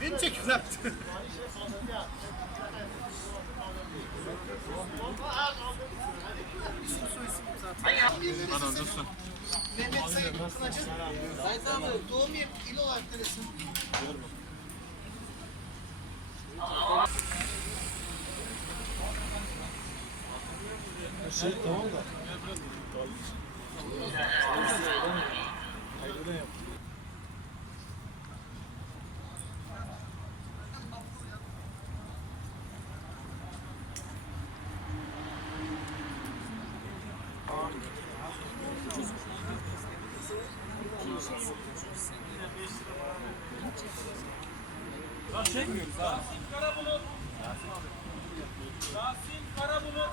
Beni çekiyorlar. Pardon dursun. Mehmet Sayın Kınacı. Sayın abi doğum yeri il olarak neresi? Her şey tamam da. Çekmiyoruz ha. Rasim Karabulut. Rasim Karabulut.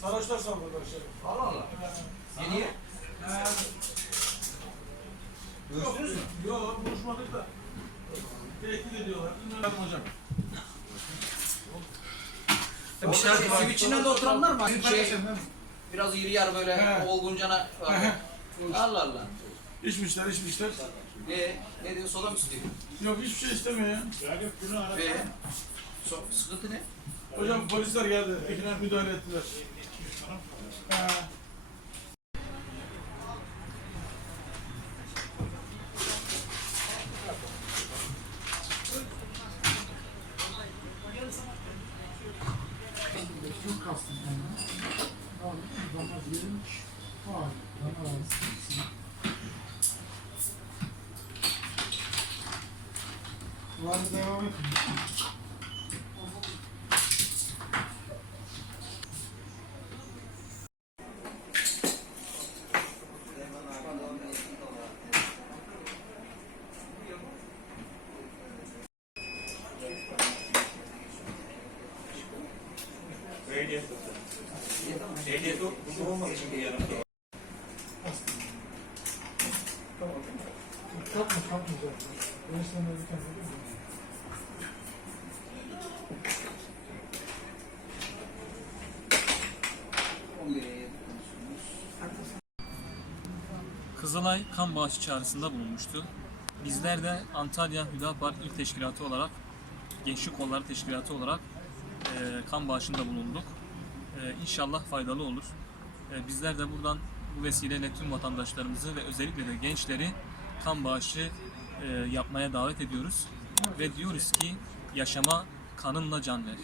Sarhoşlar saldırdılar şey. Allah Allah. Niye? Görüştünüz mü? Yok buluşmadık da. Tehdit ediyorlar. İnanın hocam. Sizin içinden de oturanlar mı? Biraz iri yarı böyle olguncana. Allah Allah. İçmişler. Ne diyor, soda mı istiyor? Yok hiçbir şey istemiyor ya. Sıkıntı ne? Hocam polisler geldi. Ekran müdahale ettiler. Çok kastım yani. Tamam, damar yerim var. Damar ağrısı. Bu arada devam edin. Kalkmayacak. Ben sana bir tane vereyim mi? Kızılay kan bağışı çağrısında bulunmuştu. Bizler de Antalya Hüdapar İl Teşkilatı olarak, Gençlik Kolları Teşkilatı olarak kan bağışında bulunduk. İnşallah faydalı olur. Bizler de buradan bu vesileyle tüm vatandaşlarımızı ve özellikle de gençleri kan bağışı yapmaya davet ediyoruz. Ve diyoruz ki yaşama kanınla can ver.